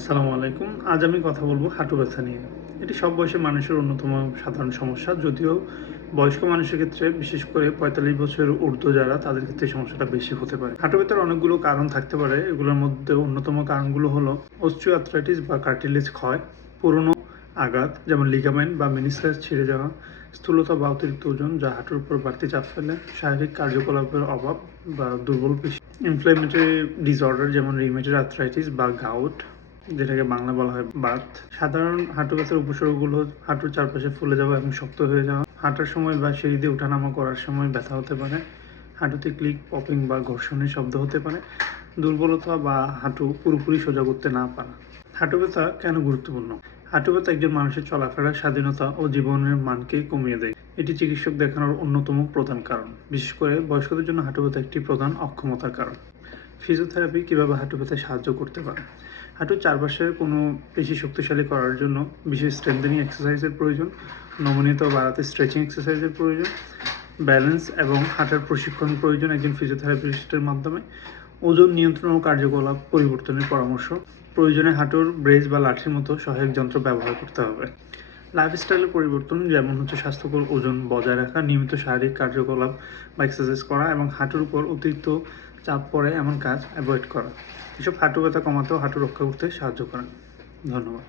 আসসালামু আলাইকুম। আজ আমি কথা বলবো হাঁটু ব্যথা নিয়ে। এটি সব বয়সের মানুষের অন্যতম সাধারণ সমস্যা। যদিও বয়স্ক মানুষের ক্ষেত্রে বিশেষ করে ৪৫ বছরের ঊর্ধ্ব যারা তাদের ক্ষেত্রে এই সমস্যাটা বেশি হতে পারে। হাঁটু ব্যথার অনেকগুলো কারণ থাকতে পারে। এগুলোর মধ্যে অন্যতম কারণগুলো হলো অস্টিওআর্থ্রাইটিস বা কার্টিলেজ ক্ষয়, পুরনো আঘাত যেমন লিগামেন্ট বা মেনিসকাস ছিঁড়ে যাওয়া, স্থূলতা বা অতিরিক্ত ওজন যা হাঁটুর উপর বাড়তি চাপ ফেলে, শারীরিক কার্যকলাপের অভাব বা দুর্বল পেশি, ইনফ্ল্যামেটরি ডিসঅর্ডার যেমন রিউমেটয়েড আর্থ্রাইটিস বা গাউট যেটাকে বাংলা বলা হয় বাত। সাধারণ হাঁটু ব্যথার উপসর্গগুলো হাঁটুর চারপাশে ফুলে যাওয়া এবং শক্ত হয়ে যাওয়া, হাঁটার সময় বা সিঁড়ি দিয়ে ওঠানামা করার সময় ব্যথা হতে পারে, হাঁটুতে ক্লিক পপিং বা ঘর্ষণের শব্দ হতে পারে, দুর্বলতা বা হাঁটু পুরোপুরি সোজা করতে না পারা। হাঁটু ব্যথা কেন গুরুত্বপূর্ণ? হাঁটু ব্যথা একজন মানুষের চলাফেরার স্বাধীনতা ও জীবনের মানকে কমিয়ে দেয়। এটি চিকিৎসক দেখানোর অন্যতম প্রধান কারণ। বিশেষ করে বয়স্কদের জন্য হাঁটু ব্যথা একটি প্রধান অক্ষমতার কারণ। ফিজিওথেরাপি কীভাবে হাঁটু ব্যথায় সাহায্য করতে পারে? হাঁটুর চারপাশের কোনো পেশি শক্তিশালী করার জন্য বিশেষ স্ট্রেংথেনিং এক্সারসাইজের প্রয়োজন, নমনীয়তা বাড়াতে স্ট্রেচিং এক্সারসাইজের প্রয়োজন, ব্যালেন্স এবং হাঁটার প্রশিক্ষণ প্রয়োজন একজন ফিজিওথেরাপিস্টের মাধ্যমে, ওজন নিয়ন্ত্রণ ও কার্যকলাপ পরিবর্তনের পরামর্শ, প্রয়োজনে হাঁটুর ব্রেস বা লাঠির মতো সহায়ক যন্ত্র ব্যবহার করতে হবে। লাইফস্টাইলের পরিবর্তন যেমন স্বাস্থ্যকর ওজন বজায় রাখা, নিয়মিত শারীরিক কার্যকলাপ বা এক্সারসাইজ করা এবং হাঁটুর উপর অতিরিক্ত চাপ পড়ে এমন কাজ অ্যাভয়েড করা। এসব হাঁটু ব্যথা কমাতে ও হাঁটু রক্ষা করতে সাহায্য করে। ধন্যবাদ।